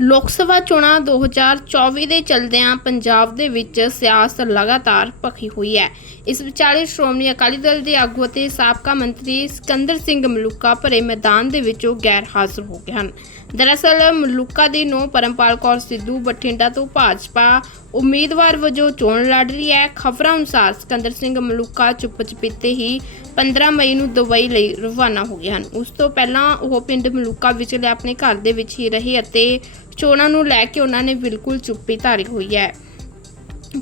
ਲੋਕ ਸਭਾ ਚੋਣਾਂ 2024 ਦੇ ਚਲਦਿਆਂ ਪੰਜਾਬ ਦੇ ਵਿੱਚ ਸਿਆਸਤ ਲਗਾਤਾਰ ਭਖੀ ਹੋਈ ਹੈ। ਇਸ ਵਿਚਾਲੇ ਸ਼੍ਰੋਮਣੀ ਅਕਾਲੀ ਦਲ ਦੇ ਆਗੂ ਅਤੇ ਸਾਬਕਾ ਮੰਤਰੀ ਸਿਕੰਦਰ ਸਿੰਘ ਮਲੂਕਾ ਭਰੇ ਮੈਦਾਨ ਦੇ ਵਿੱਚੋਂ ਗੈਰ ਹਾਜ਼ਰ ਹੋ ਗਏ ਹਨ। ਦਰਅਸਲ ਮਲੂਕਾ ਦੀ ਨੋ ਪਰਮਪਾਲ ਕੌਰ ਸਿੱਧੂ ਬਠਿੰਡਾ ਤੋਂ ਭਾਜਪਾ ਉਮੀਦਵਾਰ ਵਜੋਂ ਚੋਣ ਲੜ ਰਹੀ ਹੈ। ਖਬਰਾਂ ਅਨੁਸਾਰ ਸਿਕੰਦਰ ਸਿੰਘ ਮਲੂਕਾ ਚੁੱਪ ਚਪੀਤੇ ਹੀ 15 ਮਈ ਨੂੰ ਦੁਬਈ ਲਈ ਰਵਾਨਾ ਹੋ ਗਏ ਹਨ। ਉਸ ਤੋਂ ਪਹਿਲਾਂ ਉਹ ਪਿੰਡ ਮਲੂਕਾ ਵਿਚਲੇ ਆਪਣੇ ਘਰ ਦੇ ਵਿੱਚ ਹੀ ਰਹੇ ਅਤੇ ਚੋਣਾਂ ਨੂੰ ਲੈ ਕੇ ਉਹਨਾਂ ਨੇ ਬਿਲਕੁਲ ਚੁੱਪੀ ਧਾਰੀ ਹੋਈ ਹੈ।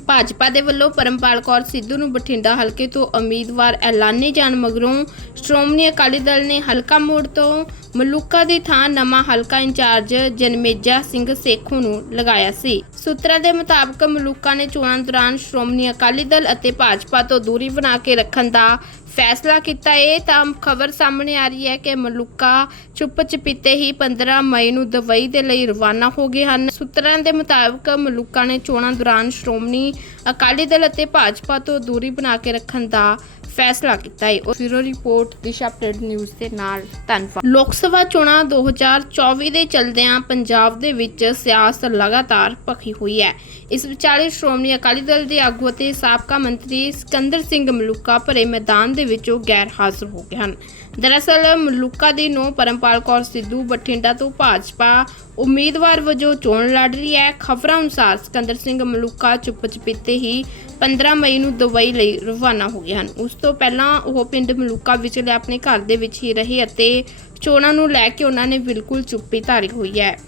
ਭਾਜਪਾ ਦੇ ਵੱਲੋਂ ਪਰਮਪਾਲ ਕੌਰ ਸਿੱਧੂ ਨੂੰ ਬਠਿੰਡਾ ਹਲਕੇ ਤੋਂ ਉਮੀਦਵਾਰ ਐਲਾਨੇ ਜਾਣ ਮਗਰੋਂ ਸ਼੍ਰੋਮਣੀ ਅਕਾਲੀ ਦਲ ਨੇ ਹਲਕਾ ਮੋੜ ਤੋਂ ਮਲੂਕਾ ਦੀ ਥਾਂ ਨਵਾਂ ਹਲਕਾ ਇੰਚਾਰਜ ਜਨਮੇਜਾ ਸਿੰਘ ਸੇਖੂ ਨੂੰ ਲਗਾਇਆ ਸੀ। ਸੂਤਰਾਂ ਦੇ ਮੁਤਾਬਕ ਮਲੂਕਾ ਨੇ ਚੋਣਾਂ ਦੌਰਾਨ ਸ਼੍ਰੋਮਣੀ ਅਕਾਲੀ ਦਲ ਅਤੇ ਭਾਜਪਾ ਤੋਂ ਦੂਰੀ ਬਣਾ ਕੇ ਰੱਖਣ ਦਾ ਫੈਸਲਾ ਕੀਤਾ। ਇਹ ਤਾਂ ਖਬਰ ਸਾਹਮਣੇ ਆ ਰਹੀ ਹੈ ਕਿ ਮਲੂਕਾ ਚੁੱਪ ਚਪੀਤੇ ਹੀ 15 ਮਈ ਨੂੰ ਦੁਬਈ ਦੇ ਲਈ ਰਵਾਨਾ ਹੋ ਗਏ ਹਨ। ਸੂਤਰਾਂ ਦੇ ਮੁਤਾਬਕ ਮਲੂਕਾ ਨੇ ਚੋਣਾਂ ਦੌਰਾਨ ਸ਼੍ਰੋਮਣੀ ਅਕਾਲੀ ਦਲ ਅਤੇ ਭਾਜਪਾ ਤੋਂ ਦੂਰੀ ਬਣਾ ਕੇ ਰੱਖਣ ਦਾ ਫੈਸਲਾ ਕੀਤਾ ਹੈ। ਉਹ ਫਿਰੋ ਰਿਪੋਰਟ ਦਿਸ਼ਾ ਅਪਡੇਟ ਨਿਊਜ਼ ਦੇ ਨਾਲ ਧੰਨਵਾਦ। ਲੋਕ ਸਭਾ ਚੋਣਾਂ 2024 ਦੇ ਚਲਦਿਆਂ ਪੰਜਾਬ ਦੇ ਵਿੱਚ ਸਿਆਸਤ ਲਗਾਤਾਰ ਭਖੀ ਹੋਈ ਹੈ। ਇਸ ਵਿਚਾਲੇ ਸ਼੍ਰੋਮਣੀ ਅਕਾਲੀ ਦਲ ਦੇ ਆਗੂ ਅਤੇ ਸਾਬਕਾ ਮੰਤਰੀ ਸਿਕੰਦਰ ਸਿੰਘ ਮਲੂਕਾ ਭਰੇ ਮੈਦਾਨ ਦੇ ਵਿੱਚੋਂ ਗੈਰ ਹਾਜ਼ਰ ਹੋ ਗਏ ਹਨ। ਦਰਅਸਲ ਮਲੂਕਾ ਦੀ ਨੋ ਪਰਮਪਾਲ ਕੌਰ ਸਿੱਧੂ ਬਠਿੰਡਾ ਤੋਂ ਭਾਜਪਾ ਉਮੀਦਵਾਰ ਵਜੋਂ ਚੋਣ ਲੜ ਰਹੀ ਹੈ। ਖਬਰਾਂ ਅਨੁਸਾਰ ਸਿਕੰਦਰ ਸਿੰਘ ਮਲੂਕਾ ਚੁੱਪ ਚਪੀਤੇ ਹੀ 15 ਮਈ ਨੂੰ ਦੁਬਈ ਲਈ ਰਵਾਨਾ ਹੋ ਗਏ ਹਨ। ਉਸ ਤੋਂ ਪਹਿਲਾਂ ਉਹ ਪਿੰਡ ਮਲੂਕਾ ਵਿਚਲੇ ਆਪਣੇ ਘਰ ਦੇ ਵਿੱਚ ਹੀ ਰਹੇ ਅਤੇ ਚੋਣਾਂ ਨੂੰ ਲੈ ਕੇ ਉਹਨਾਂ ਨੇ ਬਿਲਕੁਲ ਚੁੱਪੀ ਧਾਰੀ ਹੋਈ ਹੈ।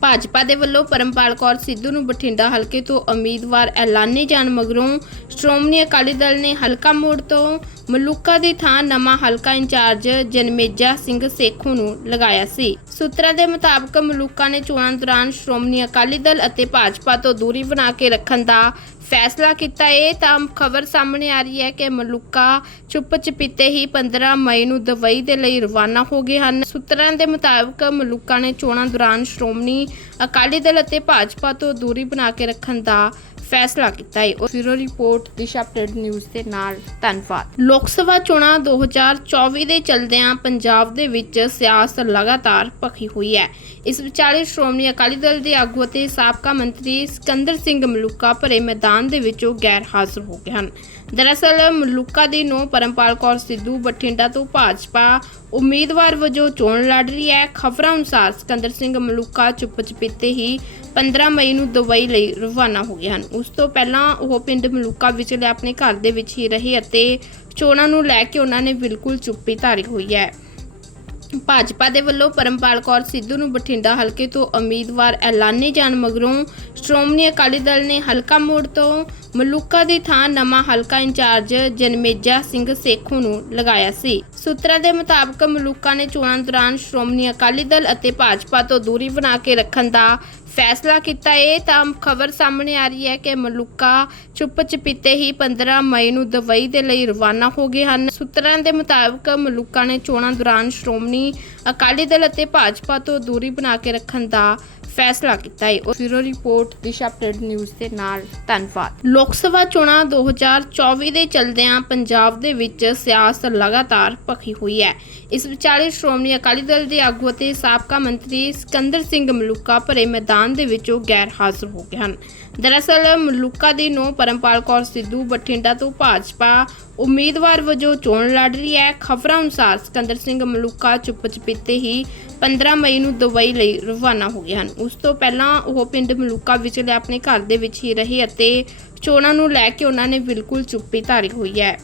ਭਾਜਪਾ ਦੇ ਵੱਲੋਂ ਪਰਮਪਾਲ ਕੌਰ ਸਿੱਧੂ ਨੂੰ ਬਠਿੰਡਾ ਹਲਕੇ ਤੋਂ ਉਮੀਦਵਾਰ ਐਲਾਨੇ ਜਾਣ ਮਗਰੋਂ ਸ਼੍ਰੋਮਣੀ ਅਕਾਲੀ ਦਲ ਨੇ ਹਲਕਾ ਮੋੜ ਤੋਂ ਮਲੂਕਾ ਦੀ ਥਾਂ ਨਵਾਂ ਹਲਕਾ ਇੰਚਾਰਜ ਜਨਮੇਜਾ ਸਿੰਘ ਸੇਖੋਂ ਨੂੰ ਲਗਾਇਆ ਸੀ। ਸੂਤਰਾਂ ਦੇ ਮੁਤਾਬਕ ਮਲੂਕਾ ਨੇ ਚੋਣਾਂ ਦੌਰਾਨ ਸ਼੍ਰੋਮਣੀ ਅਕਾਲੀ ਦਲ ਅਤੇ ਭਾਜਪਾ ਤੋਂ ਦੂਰੀ ਬਣਾ ਕੇ ਰੱਖਣ ਦਾ ਫੈਸਲਾ ਕੀਤਾ। ਹੈ ਤਾਂ ਖਬਰ ਸਾਹਮਣੇ ਆ ਰਹੀ ਹੈ ਕਿ ਮਲੂਕਾ ਚੁੱਪ ਚਪੀਤੇ ਹੀ 15 ਮਈ ਨੂੰ ਦਵਾਈ ਦੇ ਲਈ ਰਵਾਨਾ ਹੋ ਗਏ ਹਨ। ਸੂਤਰਾਂ ਦੇ ਮੁਤਾਬਕ ਮਲੂਕਾ ਨੇ ਚੋਣਾਂ ਦੌਰਾਨ ਸ਼੍ਰੋਮਣੀ ਅਕਾਲੀ ਦਲ ਅਤੇ ਭਾਜਪਾ ਤੋਂ ਦੂਰੀ ਬਣਾ ਕੇ ਰੱਖਣ ਦਾ ਫੈਸਲਾ ਕੀਤਾ ਹੈ। ਉਹ ਫਿਰੋ ਰਿਪੋਰਟ ਦਿਸ਼ਾ ਅਪਡੇਟ ਨਿਊਜ਼ ਦੇ ਨਾਲ ਧੰਨਵਾਦ। ਲੋਕ ਸਭਾ ਚੋਣਾਂ 2024 ਦੇ ਚਲਦਿਆਂ ਪੰਜਾਬ ਦੇ ਵਿੱਚ ਸਿਆਸਤ ਲਗਾਤਾਰ ਭਖੀ ਹੋਈ ਹੈ। ਇਸ ਵਿਚਾਲੇ ਸ਼੍ਰੋਮਣੀ ਅਕਾਲੀ ਦਲ ਦੇ ਆਗੂ ਅਤੇ ਸਾਬਕਾ ਮੰਤਰੀ ਸਿਕੰਦਰ ਸਿੰਘ ਮਲੂਕਾ ਭਰੇ ਮੈਦਾਨ ਦੇ ਵਿੱਚੋਂ ਗੈਰ ਹਾਜ਼ਰ ਹੋ ਗਏ ਹਨ। ਦਰਅਸਲ ਮਲੂਕਾ ਦੀ ਨੋ ਪਰਮਪਾਲ ਕੌਰ ਸਿੱਧੂ ਬਠਿੰਡਾ ਤੋਂ ਭਾਜਪਾ ਉਮੀਦਵਾਰ ਵਜੋਂ ਚੋਣ ਲੜ ਰਹੀ ਹੈ। ਖਬਰਾਂ ਅਨੁਸਾਰ ਸਿਕੰਦਰ ਸਿੰਘ ਮਲੂਕਾ ਚੁੱਪ ਚਪੀਤੇ ਹੀ 15 ਮਈ ਨੂੰ ਦੁਬਈ ਲਈ ਰਵਾਨਾ ਹੋ ਗਏ ਹਨ। ਉਸ ਤੋਂ ਪਹਿਲਾਂ ਉਹ ਪਿੰਡ ਮਲੂਕਾ ਵਿਚਲੇ ਆਪਣੇ ਘਰ ਦੇ ਵਿੱਚ ਹੀ ਰਹੇ ਅਤੇ ਚੋਣਾਂ ਨੂੰ ਲੈ ਕੇ ਉਹਨਾਂ ਨੇ ਬਿਲਕੁਲ ਚੁੱਪੀ ਧਾਰੀ ਹੋਈ ਹੈ। ਭਾਜਪਾ ਦੇ ਵੱਲੋਂ ਪਰਮਪਾਲ ਕੌਰ ਸਿੱਧੂ ਨੂੰ ਬਠਿੰਡਾ ਹਲਕੇ ਤੋਂ ਉਮੀਦਵਾਰ ਐਲਾਨੇ ਜਾਣ ਮਗਰੋਂ ਸ਼੍ਰੋਮਣੀ ਅਕਾਲੀ ਦਲ ਨੇ ਹਲਕਾ ਮੋੜ ਤੋਂ ਮਲੂਕਾ ਦੀ ਥਾਂ ਨਵਾਂ ਹਲਕਾ ਇੰਚਾਰਜ ਜਨਮੇਜਾ ਸਿੰਘ ਸੇਖੋਂ ਨੂੰ ਲਗਾਇਆ ਸੀ। ਸੂਤਰਾਂ ਦੇ ਮੁਤਾਬਕ ਮਲੂਕਾ ਨੇ ਚੋਣਾਂ ਦੌਰਾਨ ਸ਼੍ਰੋਮਣੀ ਅਕਾਲੀ ਦਲ ਅਤੇ ਭਾਜਪਾ ਤੋਂ ਦੂਰੀ ਬਣਾ ਕੇ ਰੱਖਣ ਦਾ ਫੈਸਲਾ ਕੀਤਾ। ਇਹ ਤਾਂ ਖਬਰ ਸਾਹਮਣੇ ਆ ਰਹੀ ਹੈ ਕਿ ਮਲੂਕਾ ਚੁੱਪ ਚਪੀਤੇ ਹੀ 15 ਮਈ ਨੂੰ ਦੁਬਈ ਦੇ ਲਈ ਰਵਾਨਾ ਹੋ ਗਏ ਹਨ। ਸੂਤਰਾਂ ਦੇ ਮੁਤਾਬਕ ਮਲੂਕਾ ਨੇ ਚੋਣਾਂ ਦੌਰਾਨ ਸ਼੍ਰੋਮਣੀ ਅਕਾਲੀ ਦਲ ਅਤੇ ਭਾਜਪਾ ਤੋਂ ਦੂਰੀ ਬਣਾ ਕੇ ਰੱਖਣ ਦਾ ਫੈਸਲਾ ਕੀਤਾ ਹੈ। ਉਹ ਫਿਰੋ ਰਿਪੋਰਟ ਦਿਸ਼ਾ ਅਪਡੇਟ ਨਿਊਜ਼ ਦੇ ਨਾਲ ਧੰਨਵਾਦ। ਲੋਕ ਸਭਾ ਚੋਣਾਂ 2024 ਦੇ ਚਲਦਿਆਂ ਪੰਜਾਬ ਦੇ ਵਿੱਚ ਸਿਆਸਤ ਲਗਾਤਾਰ ਭਖੀ ਹੋਈ ਹੈ। ਇਸ ਵਿਚਾਲੇ ਸ਼੍ਰੋਮਣੀ ਅਕਾਲੀ ਦਲ ਦੇ ਆਗੂ ਅਤੇ ਸਾਬਕਾ ਮੰਤਰੀ ਸਿਕੰਦਰ ਸਿੰਘ ਮਲੂਕਾ ਭਰੇ ਮੈਦਾਨ ਦੇ ਵਿੱਚੋਂ ਗੈਰ ਹਾਜ਼ਰ ਹੋ ਗਏ ਹਨ। ਦਰਅਸਲ ਮਲੂਕਾ ਦੀ ਨੂੰ ਪਰਮਪਾਲ ਕੌਰ ਸਿੱਧੂ, ਬਠਿੰਡਾ ਤੋਂ ਭਾਜਪਾ ਉਮੀਦਵਾਰ ਵਜੋਂ ਚੋਣ ਲੜ ਰਹੀ ਹੈ। ਖਬਰਾਂ ਅਨੁਸਾਰ ਸਿਕੰਦਰ ਸਿੰਘ ਮਲੂਕਾ ਚੁੱਪ ਚਪੀਤੇ ਹੀ 15 ਮਈ ਨੂੰ ਦੁਬਈ ਲਈ ਰਵਾਨਾ ਹੋ ਗਏ ਹਨ। ਉਸ ਤੋਂ ਪਹਿਲਾਂ ਉਹ ਪਿੰਡ ਮਲੂਕਾ ਵਿਚਲੇ ਆਪਣੇ ਘਰ ਦੇ ਵਿੱਚ ਹੀ ਰਹੇ ਅਤੇ ਚੋਣਾਂ ਨੂੰ ਲੈ ਕੇ ਉਹਨਾਂ ਨੇ ਬਿਲਕੁਲ ਚੁੱਪੀ ਧਾਰੀ ਹੋਈ ਹੈ।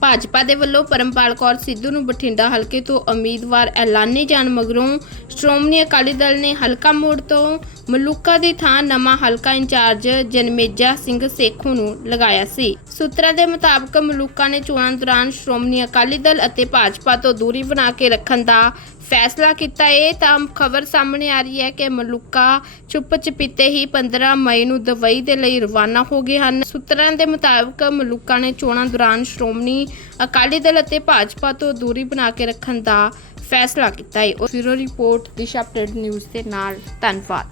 ਭਾਜਪਾ ਦੇ ਵੱਲੋਂ ਪਰਮਪਾਲ ਕੌਰ ਸਿੱਧੂ ਨੂੰ ਬਠਿੰਡਾ ਹਲਕੇ ਤੋਂ ਉਮੀਦਵਾਰ ਐਲਾਨੇ ਜਾਣ ਮਗਰੋਂ ਸ਼੍ਰੋਮਣੀ ਅਕਾਲੀ ਦਲ ਨੇ ਹਲਕਾ ਮੋੜ ਤੋਂ ਮਲੂਕਾ ਦੀ ਥਾਂ ਨਵਾਂ ਹਲਕਾ ਇੰਚਾਰਜ ਜਨਮੇਜਾ ਸਿੰਘ ਸੇਖੂ ਨੂੰ ਲਗਾਇਆ ਸੀ। ਸੂਤਰਾਂ ਦੇ ਮੁਤਾਬਕ ਮਲੂਕਾ ਨੇ ਚੋਣਾਂ ਦੌਰਾਨ ਸ਼੍ਰੋਮਣੀ ਅਕਾਲੀ ਦਲ ਅਤੇ ਭਾਜਪਾ ਤੋਂ ਦੂਰੀ ਬਣਾ ਕੇ ਰੱਖਣ ਦਾ ਫੈਸਲਾ ਕੀਤਾ। ਹੈ ਤਾਂ ਖਬਰ ਸਾਹਮਣੇ ਆ ਰਹੀ ਹੈ ਕਿ ਮਲੂਕਾ ਚੁੱਪ ਚਪੀਤੇ ਹੀ 15 ਮਈ ਨੂੰ ਦਵਾਈ ਦੇ ਲਈ ਰਵਾਨਾ ਹੋ ਗਏ ਹਨ। ਸੂਤਰਾਂ ਦੇ ਮੁਤਾਬਕ ਮਲੂਕਾ ਨੇ ਚੋਣਾਂ ਦੌਰਾਨ ਸ਼੍ਰੋਮਣੀ ਅਕਾਲੀ ਦਲ ਅਤੇ ਭਾਜਪਾ ਤੋਂ ਦੂਰੀ ਬਣਾ ਕੇ ਰੱਖਣ ਦਾ ਫੈਸਲਾ ਕੀਤਾ ਹੈ। ਫਿਰੋ ਰਿਪੋਰਟ ਦਿਸ਼ਾ ਅਪਡੇਟ ਨਿਊਜ਼ ਦੇ ਨਾਲ। ਧੰਨਵਾਦ।